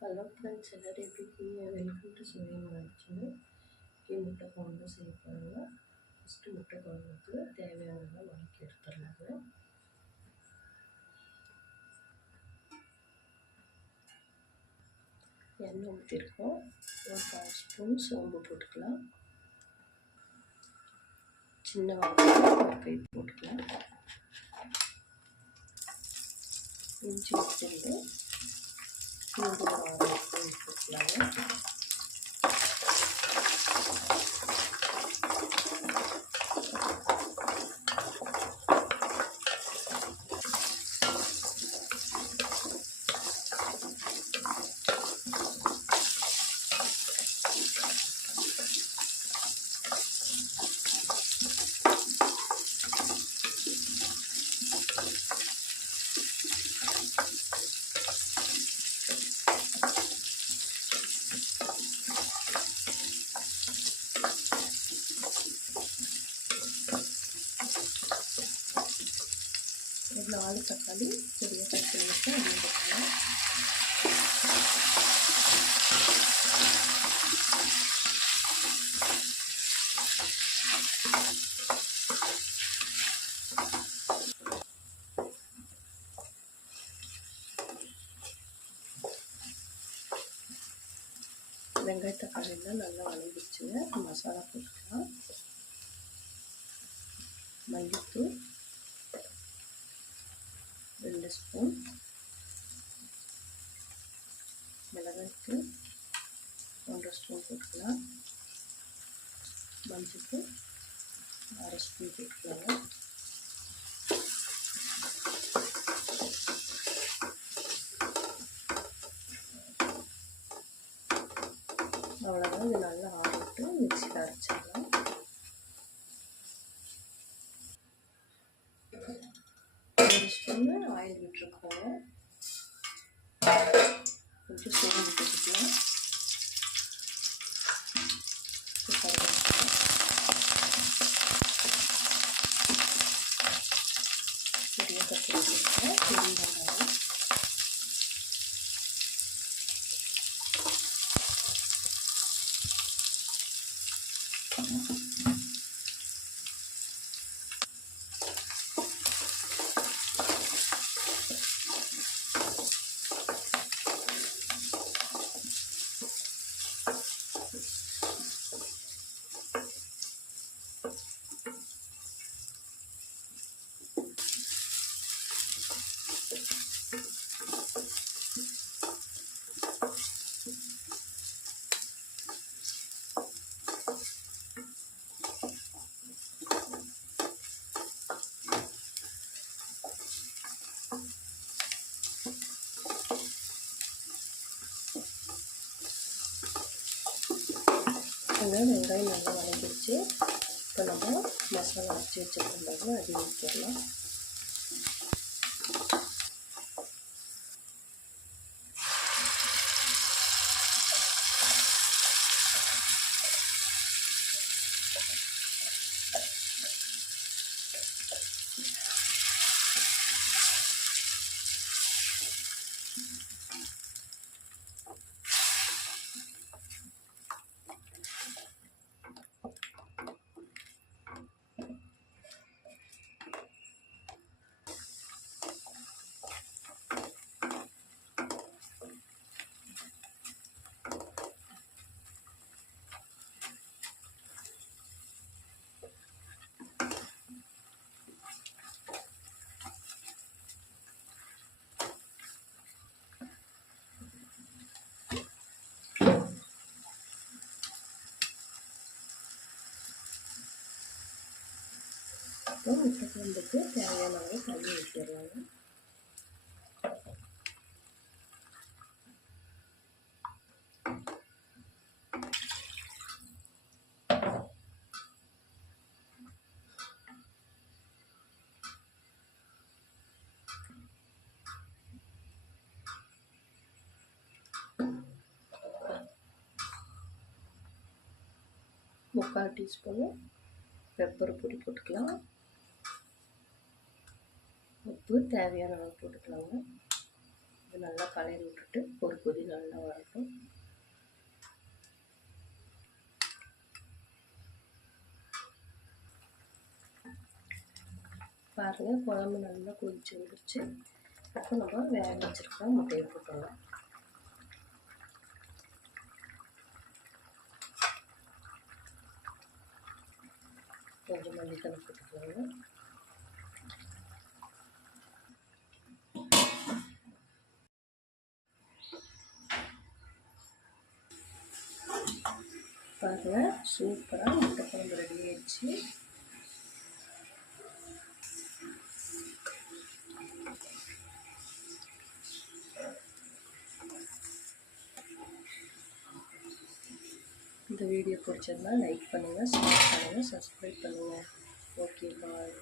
Hello friends எல்லோரும் எப்படி இருக்கீங்க? வெல்கம் டு சுவையம் நினச்சிங்க இங்கே முட்டை குழம்பு செய்ய போகிறாங்க ஃபஸ்ட்டு முட்டை குழம்புக்கு தேவையானதெல்லாம் வதக்கி எடுத்துடலாங்க எண்ணெய் ஊற்றிருக்கோம். ஒரு கால் ஸ்பூன் சோம்பு போட்டுக்கலாம். சின்ன வெங்காயம் ஒரு கை போட்டுக்கலாம். இஞ்சி வச்சுருந்து பூண்டு ஒரு நாலு தக்காளி பெரிய தக்காளி வச்சு அதையும் போட்டுக்கலாம் வெங்காய தக்காளி எல்லாம் நல்லா வளர்ந்துச்சுங்க மசாலா போட்டுக்கலாம் மல்லித்தூள் போட்டுக்கலாம் மஞ்சள் அரை ஸ்பூன் போட்டுக்கலாங்க அவ்வளோதான் இது நல்லா ஆறிட்டு மிக்சியில் அரைச்சிடலாம். ஒரு ஸ்பூன்னு ஆயில் விட்டுருக்கோங்க கொஞ்சம் பெரிய வெங்காயம் வெங்காயம் வெங்காயம் நல்லா வதங்கிடுச்சு இப்போ நம்ம மசாலா அரைச்சி வச்சுருக்கோம் அதையும் ஊற்றிடலாம் அப்புறம் முட்டை குழம்புக்கு தேவையான அளவு தண்ணி ஊற்றிடலாங்க முக்கால் டீஸ்பூனு பெப்பர் பொடி போட்டுக்கலாம். உப்பு தேவையான அளவு போட்டுக்கலாங்க. இது நல்லா கலரி விட்டுட்டு ஒரு கொதி நல்லா வரட்டும். பாருங்கள் குழம்பு நல்லா கொதிச்சு வந்துருச்சு. இப்போ நம்ம வேக வச்சிருக்கோம் முட்டையை போட்டுடலாம். கொஞ்சம் மல்லித்தலை போட்டுக்கலாங்க. பாருங்கள் சூப்பராக முட்டை குழம்பு ரெடி ஆயிடுச்சு. இந்த வீடியோ பிடிச்சிருந்தா லைக் பண்ணுங்கள் ஷேர் பண்ணுங்கள் சப்ஸ்கிரைப் பண்ணுங்கள் ஓகே பாய்